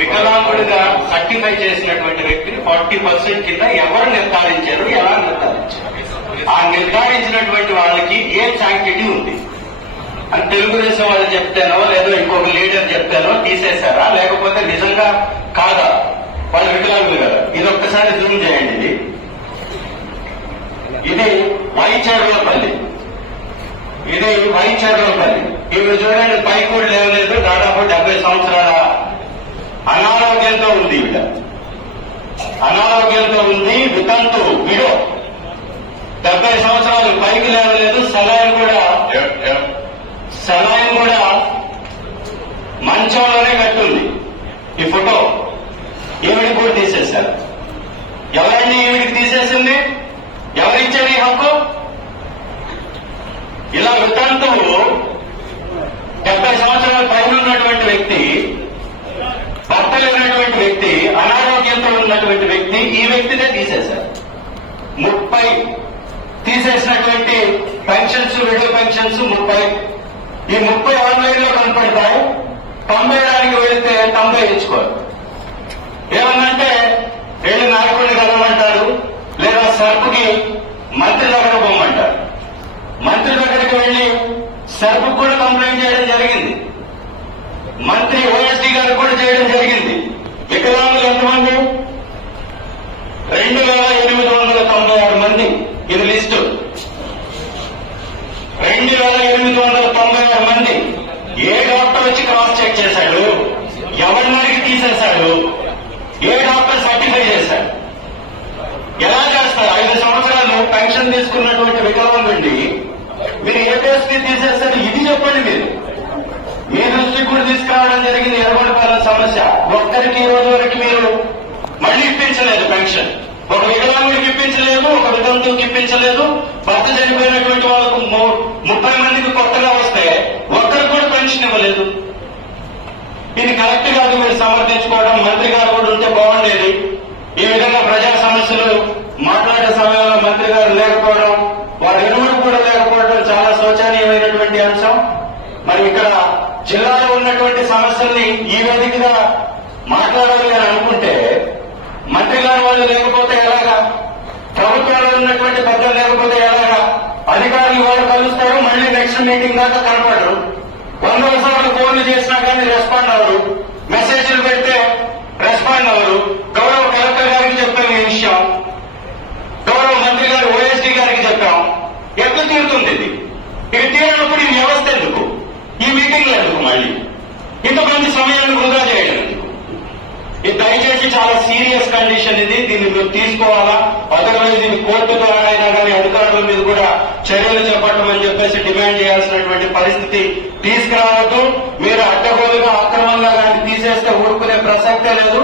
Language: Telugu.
వికలాంగుడిగా సర్టిఫై చేసినటువంటి వ్యక్తిని ఫార్టీ పర్సెంట్ కింద ఎవరు నిర్ధారించారు? ఎలా నిర్ధారించారు? ఆ నిర్ధారించినటువంటి వాళ్ళకి ఏ శాంక్టిటీ ఉంది? అని తెలుగుదేశం వాళ్ళు చెప్తానో లేదో ఇంకొక లీడర్ చెప్తానో తీసేశారా? లేకపోతే నిజంగా కాదా? వాళ్ళు వికలాంగులు కదా. ఇది ఒక్కసారి జూమ్ చేయండి ఇది. ఇది వైచర్లపల్లి. ఇది వైచర్లపల్లి. ఇవి చూడండి పై కూడా లేవలేదు. దాదాపు డెబ్బై సంవత్సరాల అనారోగ్యంతో ఉంది ఈవిడ. అనారోగ్యంతో ఉంది వితంతు విడో డెబ్బై సంవత్సరాలు పైకి లేవలేదు సలాయం కూడా సలాయం కూడా మంచంలోనే కట్టుంది. ఈ ఫోటో ఈవిడికి కూడా తీసేశారు. ఎవరండి ఈవిడికి తీసేసింది? ఎవరిచ్చారు ఈ హక్కు? ఇలా వితంతువు డెబ్బై సంవత్సరాల పైన ఉన్నటువంటి వ్యక్తి వ్యక్తి అనారోగ్యంతో ఉన్నటువంటి వ్యక్తి ఈ వ్యక్తినే తీసేశారు. ముప్పై తీసేసినటువంటి పెన్షన్స్ విడుదల పెన్షన్స్ ముప్పై. ఈ ముప్పై ఆన్లైన్లో కనపడతాయి. తొంభై దానికి వెళితే తొంభై ఇచ్చుకోరు. ఏమన్నంటే వెళ్ళి నాయకుడిని కలవమంటారు లేదా సర్పుకి మంత్రి దగ్గర పోమంటారు మంత్రి దగ్గరికి వెళ్ళి సర్పు కూడా కంప్లైంట్ చేయడం జరిగింది. మంత్రి ఓఎస్డీ గారు కూడా చేయడం జరిగింది. వికలాంగులు ఎంతమంది? రెండు వేల ఎనిమిది వందల తొంభై ఆరు మంది. ఇది లిస్టు. రెండు వేల ఎనిమిది వందల తొంభై ఆరు మంది. ఏ డాక్టర్ వచ్చి క్రాస్ చెక్ చేశాడు? ఎవరినరికి తీసేశాడు? ఏ డాక్టర్ సర్టిఫై చేశాడు? ఎలా చేస్తారు? ఐదు సంవత్సరాలు పెన్షన్ తీసుకున్నటువంటి వికలాంగుండి మీరు ఏ టెస్ట్ తీసేస్తారు ఇది చెప్పండి మీరు. ఏ దృష్టి కూడా తీసుకురావడం జరిగింది. సమస్య. ఒక్కరికి ఈ రోజు వరకు మీరు మళ్ళీ ఇప్పించలేదు పెన్షన్. ఒక వికలాంగుడికి ఇప్పించలేదు ఒక వితంతుకి ఇప్పించలేదు భర్త చనిపోయినటువంటి వాళ్ళకు ముప్పై మందికి కొత్తగా వస్తే ఒక్కరికి కూడా పెన్షన్ ఇవ్వలేదు. ఇది కరెక్ట్ కాదు మీరు సమర్థించుకోవడం మంత్రి గారు కూడా ఉంటే బాగుండేది. ఈ విధంగా ప్రజా సమస్యలు మాట్లాడే సమయంలో మంత్రి గారు లేకపోవడం వారి ఎరువులు కూడా లేకపోవడం చాలా శోచనీయమైనటువంటి అంశం. మరి ఇక్కడ జిల్లాలో ఉన్నటువంటి సమస్యల్ని ఈ వేదికగా మాట్లాడాలి అని అనుకుంటే మంత్రి గారు వాళ్ళు లేకపోతే ఎలాగా? ప్రభుత్వాలు ఉన్నటువంటి పెద్దలు లేకపోతే ఎలాగా? అధికారులు వాళ్ళు కలుస్తారు మళ్ళీ నెక్స్ట్ మీటింగ్ దాకా కనపడరు. వందల సార్లు ఫోన్లు చేసినా కానీ రెస్పాండ్ అవ్వరు. మెసేజ్లు పెడితే రెస్పాండ్ అవ్వరు. గౌరవ కలెక్టర్ గారికి చెప్పాం ఈ విషయం. గౌరవ మంత్రి గారు ఓఎస్డీ గారికి చెప్పాం ఎట్లా తీరుతుంది ఇది? ఇది తీరినప్పుడు ఈ వ్యవస్థ ఎందుకు? ఈ మీటింగ్లు ఎందుకు మళ్ళీ? ఇంతమంది సమయాన్ని వృధా చేయడం ఇది దయచేసి చాలా సీరియస్ కండిషన్ ఇది. దీన్ని మీరు తీసుకోవాలా? అదర్వైజ్ దీన్ని కోర్టు ద్వారా అయినా కానీ అధికారుల మీద కూడా చర్యలు చేపట్టమని చెప్పేసి డిమాండ్ చేయాల్సినటువంటి పరిస్థితి తీసుకురావద్దు. మీరు అడ్డగోలుగా అక్రమంగా కానీ తీసేస్తే ఊరుకునే ప్రసక్తే లేదు.